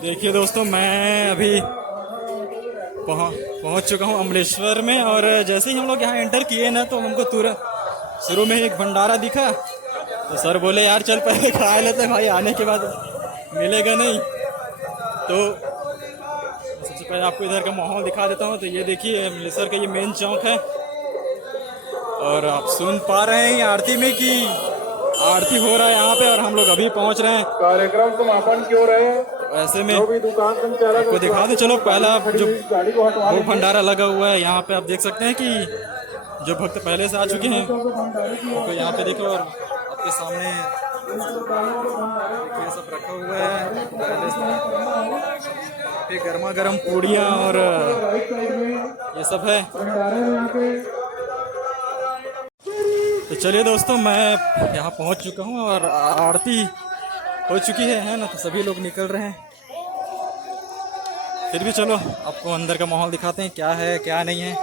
देखिए दोस्तों, मैं अभी पहुंच चुका हूं अमलेश्वर में। और जैसे ही हम लोग यहाँ एंटर किए ना, तो हमको तुरंत शुरू में ही एक भंडारा दिखा। तो सर बोले यार चल पहले खा लेते हैं भाई, आने के बाद मिलेगा नहीं। तो सबसे पहले आपको इधर का माहौल दिखा देता हूँ। तो ये देखिए अमलेश्वर का ये मेन चौक है, और आप सुन पा रहे हैं आरती में कि आरती हो रहा है यहाँ पे, और हम लोग अभी पहुँच रहे हैं। कार्यक्रम समापन क्यों रहे हैं? ऐसे में जो भी दुकान संचालक आपको दिखा दें। चलो पहला जो गाड़ी को हटवा वो भंडारा लगा हुआ है यहाँ पे, आप देख सकते हैं कि जो भक्त पहले से आ चुके हैं तो यहाँ पे देखो, और आपके सामने ये सब रखा हुआ है पहले से। गर्मा गर्म पूड़ियाँ और ये सब है। तो चलिए दोस्तों, मैं यहाँ पहुँच चुका हूँ और आरती हो चुकी है ना। तो सभी लोग निकल रहे हैं। फिर भी चलो आपको अंदर का माहौल दिखाते हैं, क्या है क्या नहीं है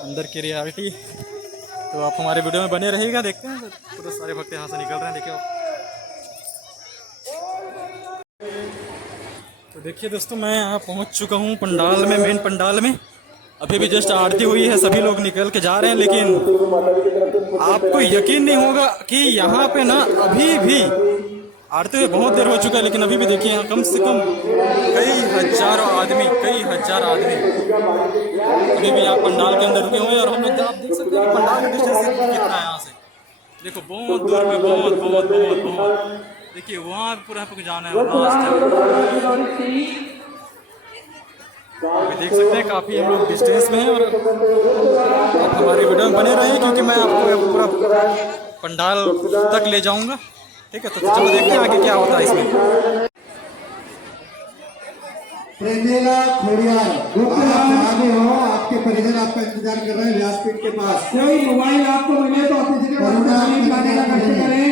अंदर की रियलिटी। तो आप हमारे वीडियो में बने रहिएगा, देखते हैं। पूरे सारे भक्त यहाँ से निकल रहे हैं, देखिए। तो देखिए दोस्तों, मैं यहाँ पहुँच चुका हूँ पंडाल में, मेन पंडाल में। अभी भी जस्ट आरती हुई है, सभी लोग निकल के जा रहे हैं। लेकिन आपको यकीन नहीं होगा कि यहाँ पे ना अभी भी आरती हुई बहुत देर हो चुका है, लेकिन अभी भी देखिए यहाँ कम से कम कई हजार आदमी अभी भी यहाँ पंडाल के अंदर रुके हुए हैं। और हम लोग आप देख सकते हैं कि पंडाल का डिस्टेंस कितना है यहाँ से। देखो बहुत दूर में, बहुत देखिए वहाँ पूरा आपको जाना है लास्ट। देख सकते हैं काफ़ी हम लोग डिस्टेंस में हैं। और आप हमारे वीडियो में बने रहे, क्योंकि मैं आपको पूरा पंडाल तक ले जाऊंगा। ठीक है, तो चलो देखते हैं आगे क्या होता है इसमें। प्रेमेला खोड़ियार आगे हो, आपके परिजन आपका इंतजार कर रहे हैं व्यासपीठ के पास। कोई मोबाइल आपको मिले तो अतिशीघ्र लाने का कष्ट करें।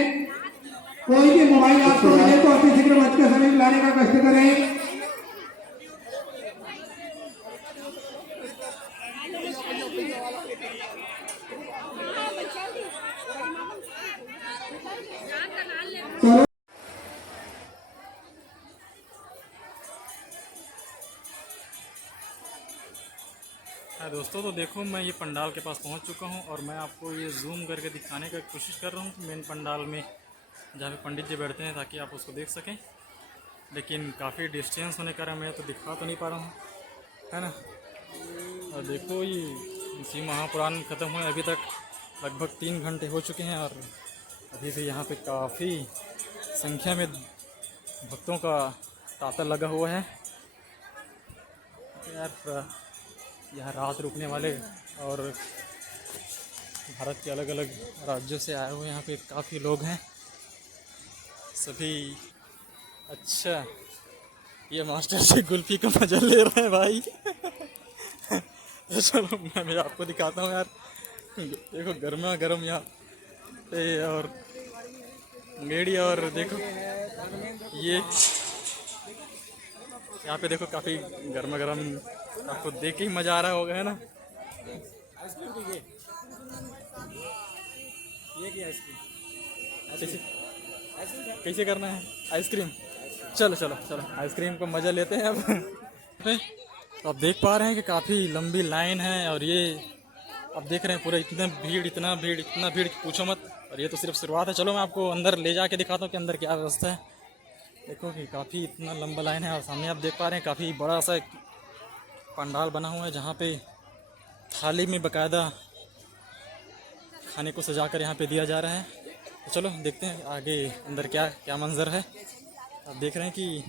कोई भी मोबाइल आपको मिले तो अतिशीघ्र मंच के समीप लाने का कष्ट करें। हाँ दोस्तों, तो देखो मैं ये पंडाल के पास पहुंच चुका हूं, और मैं आपको ये जूम करके दिखाने का कोशिश कर रहा हूं मेन पंडाल में, जहाँ पे पंडित जी बैठते हैं, ताकि आप उसको देख सकें। लेकिन काफ़ी डिस्टेंस होने के कारण मैं तो दिखा तो नहीं पा रहा हूँ, है ना। और देखो ये इसी महापुराण ख़त्म हुए अभी तक लगभग 3 घंटे हो चुके हैं, और अभी भी यहाँ पे काफ़ी संख्या में भक्तों का तांता लगा हुआ है। यार यहाँ रात रुकने वाले और भारत के अलग अलग राज्यों से आए हुए यहाँ पे काफ़ी लोग हैं सभी। अच्छा, ये मास्टर जी कुल्फी का मजा ले रहे हैं भाई। तो चलो मैं आपको दिखाता हूँ यार। देखो गर्मा गर्म यहाँ पे, और मेड़ी, और देखो ये यहाँ पे देखो काफ़ी गर्मा गर्म, आपको देख के ही मज़ा आ रहा होगा, है ना। कैसे करना है आइसक्रीम? चलो चलो चलो आइसक्रीम का मज़ा लेते हैं अब। तो आप देख पा रहे हैं कि काफ़ी लंबी लाइन है, और ये आप देख रहे हैं पूरा इतना भीड़ पूछो मत। और ये तो सिर्फ शुरुआत है। चलो मैं आपको अंदर ले जाके दिखाता हूँ कि अंदर क्या व्यवस्था है। देखो कि काफ़ी इतना लंबा लाइन है, और सामने आप देख पा रहे हैं काफ़ी बड़ा सा पंडाल बना हुआ है, जहाँ पे थाली में बाकायदा खाने को सजाकर यहाँ पे दिया जा रहा है। तो चलो देखते हैं आगे अंदर क्या क्या मंजर है। आप देख रहे हैं कि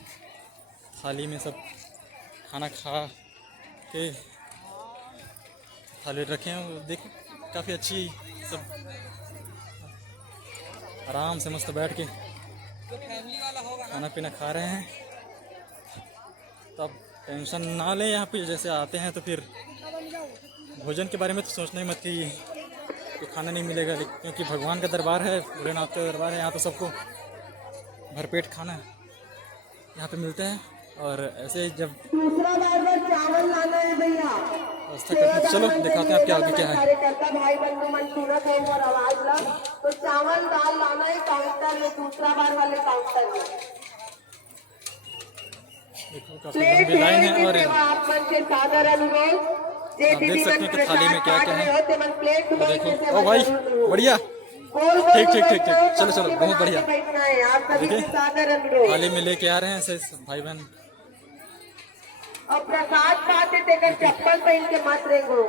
थाली में सब खाना खा के थाली रखे हैं। देखो काफ़ी अच्छी, सब आराम से मस्त बैठ के खाना पीना खा रहे हैं। तो अब टेंशन ना लें, यहाँ पे जैसे आते हैं तो फिर भोजन के बारे में तो सोचना ही मत कि खाना नहीं मिलेगा, क्योंकि भगवान का दरबार है, भोलेनाथ का दरबार है। यहाँ तो सबको भरपेट खाना यहाँ पे मिलता है। और ऐसे जब दूसरा चावल लाना है भैया। व्यवस्था करते हैं। चलो दिखाते हैं आपके आगे क्या है। कार्यकर्ता भाई बंधु मन सूरत है और आवाज ला तो चावल दाल लाना है काउंटर में, दूसरा बार वाले काउंटर में। देखो काफी प्लेट लंबी लाइन है है और सेवा आप मन से सादर अनुरोध जे आप देख दीदी सकते मन हैं कि थाली में क्या क्या है। होते मन प्लेट देखो ओ भाई बढ़िया, ठीक ठीक ठीक ठीक, चलो चलो बहुत बढ़िया। बैठना है आप सभी देखिए, से सादर अनुरोध। थाली में लेके आ रहे हैं ऐसे भाई बहन। और प्रसाद पाते देकर चप्पल पहन के मत रेंगो।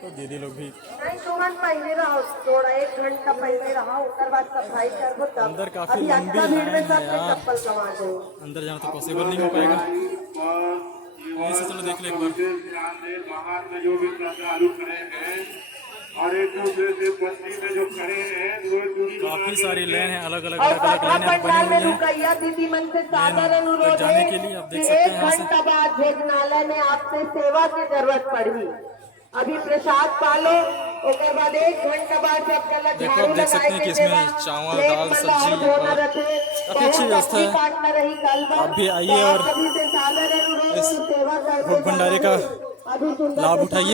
तो दीदी लोग भी नहीं तुरंत पहले रहो, थोड़ा 1 घंटा पहले रहो, उसके बाद सफाई करबो तब। अंदर काफी अभी लंबी अच्छा भीड़ में लाइन है सबके यार। चप्पल कमा दो। अंदर जाना तो पॉसिबल नहीं हो पाएगा। वहीं से चलो देख ले एक बार। बाहर में जो भी श्रद्धालु खड़े हैं और एक दूसरे से बस्ती में जो खड़े हैं काफी सारी लाइन है, अलग अलग और अलग अलग कथा लाइनें पंडाल बनी में हुई है। रुकैया दीदी मन से सादर अनुरोध तक जाने है के लिए आप देख कि सकते हैं 1 यहाँ से। घंटा बाद भोजनालय में आपसे सेवा की जरूरत पड़ी। अभी प्रसाद पालो, उसके बाद 1 घंटा बाद सब गलत देखो आप देख सकते हैं कि इसमें चावल दाल सब्जी और काफी अच्छी व्यवस्था है। आप भी आइए और इस भोग भंडारे का लाभ उठाइए।